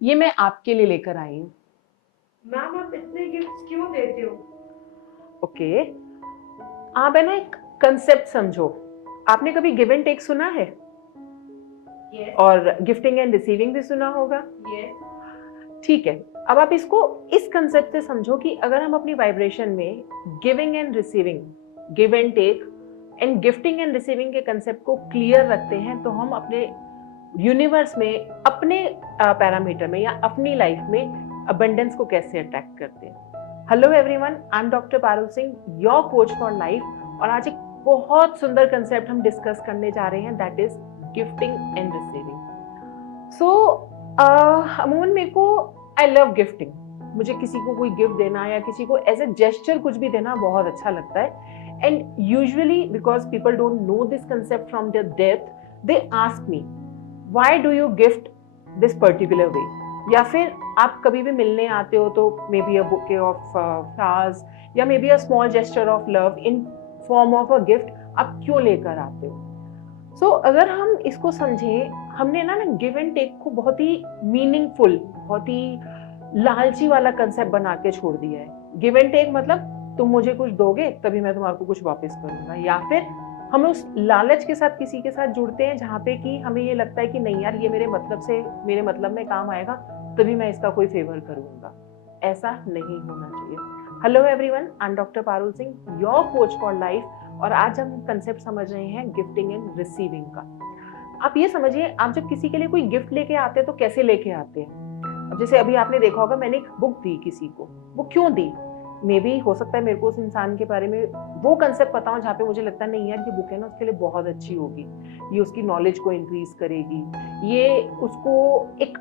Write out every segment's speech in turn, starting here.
ये मैं आपके लिए लेकर आई हूँ। मैम आप इतने गिफ्ट्स क्यों देते हो? ओके, आप है ना एक कंसेप्ट समझो। आपने कभी गिव एंड टेक सुना है? यस। और गिफ्टिंग एंड रिसीविंग भी सुना होगा। यस। ठीक है, अब आप इसको इस कंसेप्ट से समझो कि अगर हम अपनी वाइब्रेशन में giving and receiving, give and take and gifting and receiving के कंसेप्ट को क्लियर रखते हैं तो हम अपने यूनिवर्स में, अपने पैरामीटर में या अपनी लाइफ में अबंडेंस को कैसे अट्रैक्ट करते हैं। Hello everyone, I am doctor Parul Singh, your coach for life. और आज एक बहुत सुंदर कंसेप्ट हम डिस्कस करने जा रहे हैं, that is gifting and receiving. So अमूमन मेरे को, आई लव गिफ्टिंग। मुझे किसी को कोई गिफ्ट देना या किसी को एज ए जेस्चर कुछ भी देना बहुत अच्छा लगता है। And usually because people don't know this concept from their depth, they ask me why do you gift this particular way. या फिर आप कभी भी मिलने आते हो तो maybe a bouquet of flowers या maybe a small gesture of love in form of a gift आप क्यों लेकर आते हो। अगर हम इसको समझें, हमने ना गिव एंड टेक को बहुत ही मीनिंगफुल, बहुत ही लालची वाला कंसेप्ट बना के छोड़ दिया है। गिव एंड टेक मतलब तुम मुझे कुछ दोगे तभी मैं तुम्हारे को कुछ वापस करूंगा, या फिर हम उस लालच के साथ किसी के साथ जुड़ते हैं जहाँ पे कि हमें ये लगता है कि नहीं यार, ये मेरे मतलब से, मेरे मतलब में काम आएगा तभी मैं इसका कोई फेवर करूंगा। ऐसा नहीं होना चाहिए। Hello everyone, I am doctor Parul Singh, your coach for life. और आज हम कंसेप्ट समझ रहे हैं गिफ्टिंग एंड रिसीविंग का। आप ये समझिए, आप जब किसी के लिए कोई गिफ्ट लेके आते हैं तो कैसे लेके आते हैं। अब जैसे अभी आपने देखा होगा, मैंने एक बुक दी किसी को, वो क्यों दी? मे बी हो सकता है मेरे को उस इंसान के बारे में वो कंसेप्ट पता हो जहाँ पे मुझे लगता है नहीं यार, ये बुक है ना उसके लिए बहुत अच्छी होगी, ये उसकी नॉलेज को इंक्रीज करेगी, ये उसको एक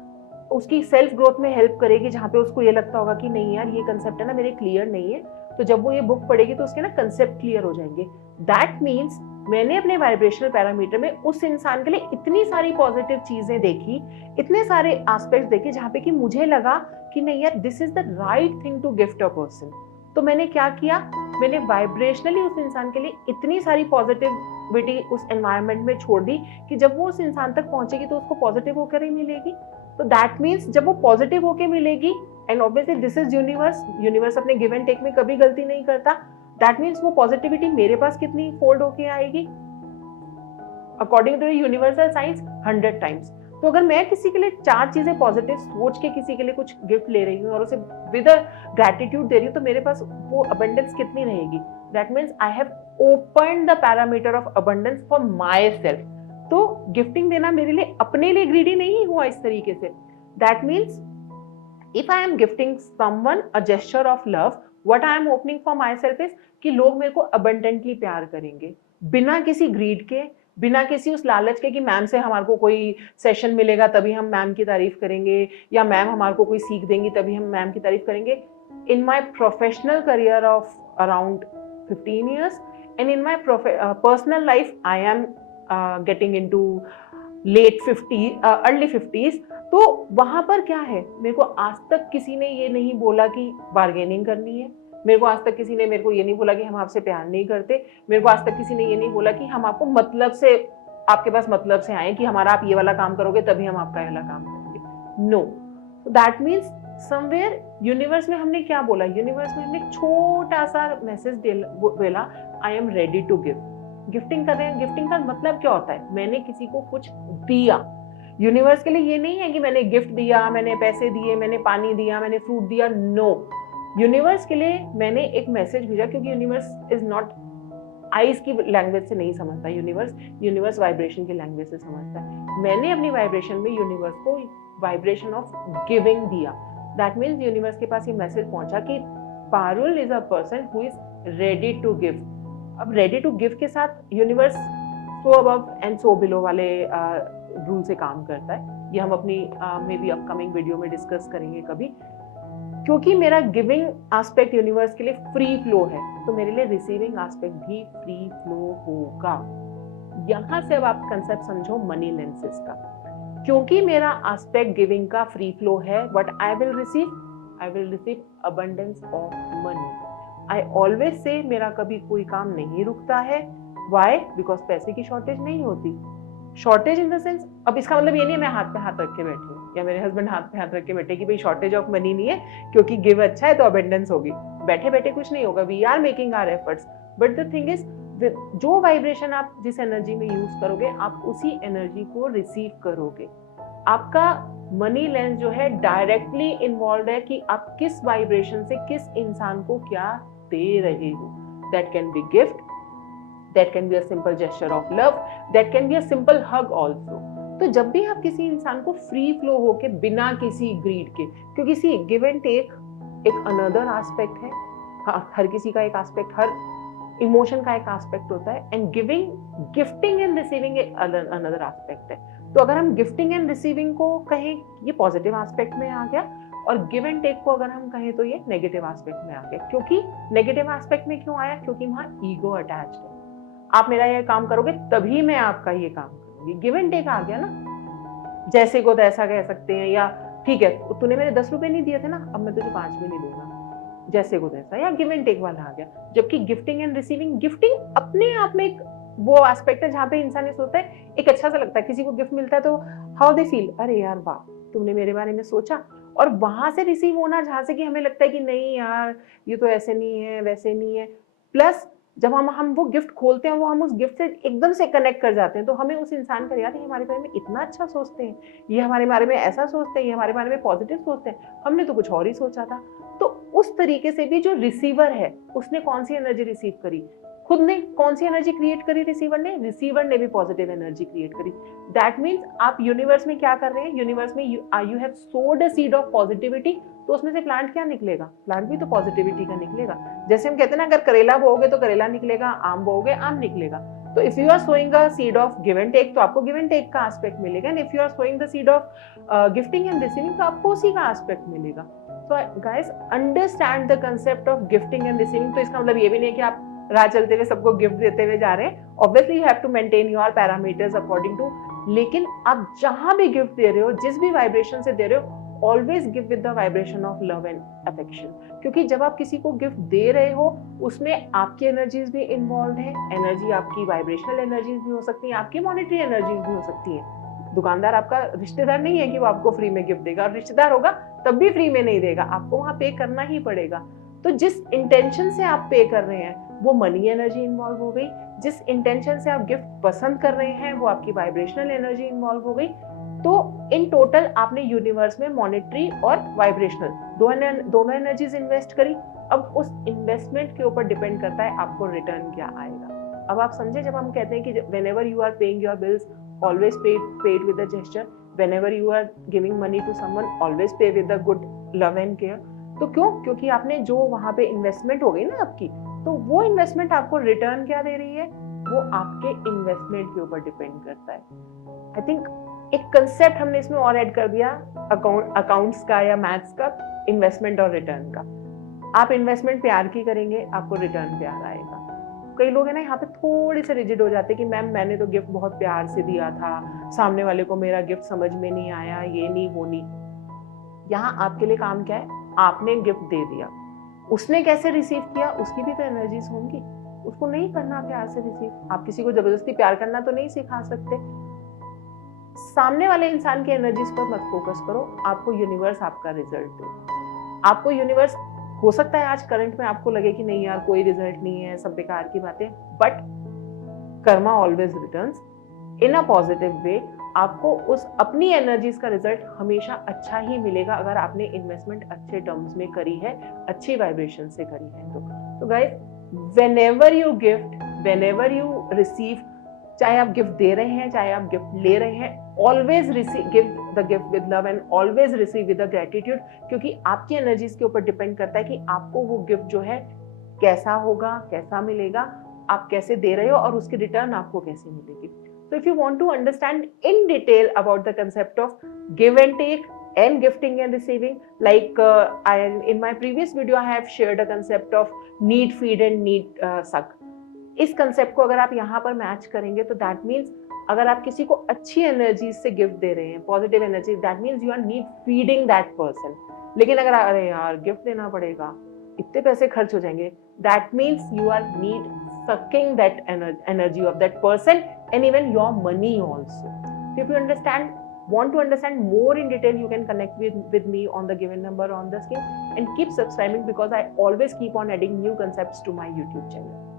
उसकी सेल्फ ग्रोथ में हेल्प करेगी, जहाँ पे उसको ये लगता होगा कि नहीं यार, ये कंसेप्ट है ना मेरे क्लियर नहीं है। तो जब वो ये बुक पढ़ेगी तो उसके ना कंसेप्ट क्लियर हो जाएंगे। दैट मीन्स मैंने अपने वाइब्रेशनल पैरामीटर में उस इंसान के लिए इतनी सारी पॉजिटिव चीजें देखी, इतने सारे एस्पेक्ट्स देखे जहाँ पे कि मुझे लगा कि नहीं यार, this is the right thing to gift a person. तो मैंने क्या किया, मैंने वाइब्रेशनली उस इंसान के लिए इतनी सारी पॉजिटिविटी उस एनवायरनमेंट में छोड़ दी कि जब वो उस इंसान तक पहुंचेगी तो उसको पॉजिटिव होकर ही मिलेगी। तो दैट मीन्स जब वो पॉजिटिव होकर मिलेगी, and obviously this is universe, universe अपने गिव एंड टेक में कभी गलती नहीं करता। दैट मीन्स वो पॉजिटिविटी मेरे पास कितनी फोल्ड होके आएगी, according to universal science 100 times. तो अगर मैं किसी के लिए 4 चीजें पॉजिटिव सोच के किसी के लिए कुछ गिफ्ट ले रही हूँ और उसे विद ग्रेटिट्यूड दे रही हूँ, तो मेरे पास वो अबंडेंस कितनी रहेगी। That means I have open the parameter of abundance for my self. तो गिफ्टिंग देना मेरे लिए, अपने लिए ग्रीडी नहीं हुआ इस तरीके से। That means if I am gifting someone a gesture of love, what I am opening for myself is कि लोग मेरे को abundantly प्यार करेंगे, बिना किसी ग्रीड के, बिना किसी उस लालच के कि मैम से हमारे को कोई सेशन मिलेगा तभी हम मैम की तारीफ करेंगे, या मैम हमारे को कोई सीख देंगी तभी हम मैम की तारीफ करेंगे। In my professional career of around 15 years and in my personal life I am getting into late 50 early 50s। तो वहां पर क्या है, मेरे को आज तक किसी ने ये नहीं बोला कि बार्गेनिंग करनी है, मेरे को आज तक किसी ने मेरे को ये नहीं बोला कि हम आपसे प्यार नहीं करते, मेरे को आज तक किसी ने ये नहीं बोला कि हम आपको मतलब से, आपके पास मतलब से आए कि हमारा आप ये वाला काम करोगे तभी हम आपका ये वाला काम करेंगे। No, that means somewhere universe में हमने क्या बोला, यूनिवर्स में हमने छोटा सा मैसेज बोला, I am ready to give. Gifting कर रहे हैं, गिफ्टिंग का मतलब क्या होता है, मैंने किसी को कुछ दिया। यूनिवर्स के लिए ये नहीं है कि मैंने गिफ्ट दिया, मैंने पैसे दिए, मैंने पानी दिया, मैंने फ्रूट दिया। नो, यूनिवर्स के लिए मैंने एक मैसेज भेजा, क्योंकि यूनिवर्स इज नॉट आइज की लैंग्वेज से नहीं समझता, यूनिवर्स वाइब्रेशन की लैंग्वेज से समझता है। मैंने अपनी वाइब्रेशन में यूनिवर्स को वाइब्रेशन ऑफ गिविंग दिया। दैट मीन्स यूनिवर्स के पास ये मैसेज पहुंचा कि Parul is a person who is ready to give. अब रेडी टू गिव के साथ universe so above and so below वाले रूल से काम करता है। ये हम अपनी मे बी अपकमिंग वीडियो में डिस्कस करेंगे कभी। क्योंकि मेरा गिविंग एस्पेक्ट यूनिवर्स के लिए फ्री फ्लो है, तो मेरे लिए रिसीविंग एस्पेक्ट भी फ्री फ्लो होगा। यहां से अब आप कंसेप्ट समझो मनी लेंसेज का। क्योंकि मेरा एस्पेक्ट गिविंग का फ्री फ्लो है, what I will receive abundance of money. I always say मेरा कभी कोई काम नहीं रुकता है। वाई? बिकॉज पैसे की शॉर्टेज नहीं होती। शॉर्टेज इन द सेंस, अब इसका मतलब ये नहीं है मैं हाथ पे हाथ रख के बैठी हूँ या मेरे हस्बैंड हाथ पे हाथ रख के बैठे कि भाई शॉर्टेज ऑफ मनी नहीं है, क्योंकि गिव अच्छा है तो अबेंडेंस होगी। बैठे बैठे कुछ नहीं होगा, we are making our efforts, but the thing is जो वाइब्रेशन आप जिस एनर्जी में यूज करोगे, आप उसी एनर्जी को रिसीव करोगे। आपका मनी लेंस जो है डायरेक्टली इन्वॉल्व है कि आप किस वाइब्रेशन से किस इंसान को क्या दे रहे हो। That can be gift, that can be a simple gesture of love, that can be a simple hug also. तो जब भी आप किसी इंसान को फ्री फ्लो होके बिना किसी ग्रीड के, क्योंकि सी गिव एंड टेक एक अनदर एस्पेक्ट है, हर किसी का एक एस्पेक्ट, हर इमोशन का एक एस्पेक्ट होता है, एंड गिफ्टिंग एंड रिसीविंग एक अनदर एस्पेक्ट है। तो अगर हम गिफ्टिंग एंड रिसीविंग को कहें ये पॉजिटिव एस्पेक्ट में आ गया, और गिव एंड टेक को अगर हम कहें तो ये नेगेटिव एस्पेक्ट में आ गया। क्योंकि नेगेटिव एस्पेक्ट में क्यों आया? क्योंकि वहां ईगो अटैच्ड है। आप मेरा ये काम करोगे तभी मैं आपका ये काम करूंगी, गिव एंड टेक आ गया ना। जैसे को तैसा कह सकते हैं, या ठीक है तूने मेरे 10 रुपए नहीं दिए थे ना, अब मैं तुझे 5 भी नहीं दूंगा, जैसे को तैसा, या गिव एंड टेक वाला आ गया। जबकि गिफ्टिंग एंड रिसीविंग, गिफ्टिंग अपने आप में एक वो एस्पेक्ट है जहाँ पे इंसान ये सोचता है, एक अच्छा सा लगता है, किसी को गिफ्ट मिलता है तो हाउ दे फील, अरे यार वाह तुमने मेरे बारे में सोचा। और वहां से रिसीव होना जहां से कि हमें लगता है कि नहीं यार ये तो ऐसे नहीं है वैसे नहीं है। प्लस जब हम वो गिफ्ट खोलते हैं, वो हम उस गिफ्ट से एकदम से कनेक्ट कर जाते हैं, तो हमें उस इंसान का यार ये हमारे बारे में इतना अच्छा सोचते हैं, ये हमारे बारे में ऐसा सोचते हैं, ये हमारे बारे में पॉजिटिव सोचते हैं, हमने तो कुछ और ही सोचा था। तो उस तरीके से भी जो रिसीवर है उसने कौन सी एनर्जी रिसीव करी, खुद ने कौन सी एनर्जी क्रिएट करी, रिसीवर ने भी पॉजिटिव एनर्जी क्रिएट करी। दैट मीन्स आप यूनिवर्स में क्या कर रहे हैं, यूनिवर्स में यू हैव सोड अ सीड ऑफ पॉजिटिविटी, तो उसमें से प्लांट क्या निकलेगा, प्लांट भी तो पॉजिटिविटी का निकलेगा। जैसे हम कहते हैं ना, अगर करेला बोओगे तो करेला निकलेगा, आम बोओगे आम निकलेगा। तो if you are sowing a seed of give and take तो आपको गिव एंड टेक का एस्पेक्ट मिलेगा, and if you are sowing the seed of gifting and receiving तो आपको उसी का एस्पेक्ट मिलेगा। So guys understand the concept of gifting and receiving. तो इसका मतलब ये भी नहीं है कि आप राह चलते हुए सबको गिफ्ट देते हुए जा रहे हैं, obviously you have to maintain your parameters according to, लेकिन आप जहां भी गिफ्ट दे रहे हो, जिस भी वाइब्रेशन से दे रहे हो, always give with the vibration of love and affection. क्योंकि जब आप किसी को गिफ्ट दे रहे हो उसमें आपकी एनर्जीज भी इन्वॉल्व है, एनर्जी आपकी वाइब्रेशनल एनर्जीज भी हो सकती है, आपकी मॉनेटरी एनर्जीज भी हो सकती है। दुकानदार आपका रिश्तेदार नहीं है कि वो आपको फ्री में गिफ्ट देगा, और रिश्तेदार होगा तब भी फ्री में नहीं देगा, आपको वहां पे करना ही पड़ेगा। तो जिस इंटेंशन से आप पे कर रहे हैं वो मनी एनर्जी इन्वॉल्व हो गई, जिस इंटेंशन से आप गिफ्ट पसंद कर रहे हैं वो आपकी वाइब्रेशनल एनर्जी इन्वॉल्व हो गई। तो इन टोटल आपने यूनिवर्स में मॉनेटरी और वाइब्रेशनल दोनों एनर्जीज इन्वेस्ट करी। अब उस इन्वेस्टमेंट के ऊपर डिपेंड करता है आपको रिटर्न क्या आएगा। अब आप समझे, जब हम कहते हैं कि whenever you are paying your bills always paid with a gesture, whenever you are giving money to someone always pay with a good love and care. तो क्यों? क्योंकि आपने जो वहां पे इन्वेस्टमेंट हो गई ना आपकी, तो वो इन्वेस्टमेंट आपको रिटर्न क्या दे रही है, वो आपके इन्वेस्टमेंट के ऊपर डिपेंड करता है। आई थिंक एक कंसेप्ट हमने इसमें और ऐड कर दिया अकाउंट्स का या मैथ्स का, इन्वेस्टमेंट और रिटर्न का। आप इन्वेस्टमेंट प्यार की करेंगे, आपको रिटर्न प्यार आएगा। कई लोग है ना यहाँ पे थोड़े से रिजिड हो जाते हैं कि मैम मैंने तो गिफ्ट बहुत प्यार से दिया था, सामने वाले को मेरा गिफ्ट समझ में नहीं आया, ये नहीं वो नहीं। यहाँ आपके लिए काम क्या है, आपने गिफ्ट दे दिया, उसने कैसे रिसीव किया उसकी भी तो एनर्जीज होंगी, उसको नहीं करना प्यार से रिसीव। आप किसी को जबरदस्ती प्यार करना तो नहीं सिखा सकते। सामने वाले इंसान की एनर्जीज पर मत फोकस करो, आपको यूनिवर्स आपका रिजल्ट दे। आपको यूनिवर्स, हो सकता है आज करंट में आपको लगे कि नहीं यार कोई रिजल्ट नहीं है, सब बेकार की बातें, but Karma always returns in a positive way. आपको उस अपनी एनर्जीज का रिजल्ट हमेशा अच्छा ही मिलेगा अगर आपने इन्वेस्टमेंट अच्छे टर्म्स में करी है, अच्छी वाइब्रेशन से करी है। तो guys, whenever you gift, whenever you receive, चाहे आप गिफ्ट दे रहे हैं चाहे आप गिफ्ट ले रहे हैं, always give the gift with love and always receive with gratitude. क्योंकि आपकी एनर्जीज के ऊपर डिपेंड करता है कि आपको वो गिफ्ट जो है कैसा होगा, कैसा मिलेगा, आप कैसे दे रहे हो और उसकी रिटर्न आपको कैसे मिलेगी। So if you want to understand in detail about the concept of give and take and gifting and receiving, like in my previous video I have shared a concept of need feed and need suck. इस concept को अगर आप यहाँ पर match करेंगे तो that means अगर आप किसी को अच्छी एनर्जी से गिफ्ट दे रहे हैं, positive energy, that means you are need feeding that person. लेकिन अगर अरे यार गिफ्ट देना पड़ेगा, इतने पैसे खर्च हो जाएंगे, that means you are need sucking that energy of that person and even your money also. So if you understand want to understand more in detail, you can connect with me on the given number on the screen, and keep subscribing because I always keep on adding new concepts to my YouTube channel.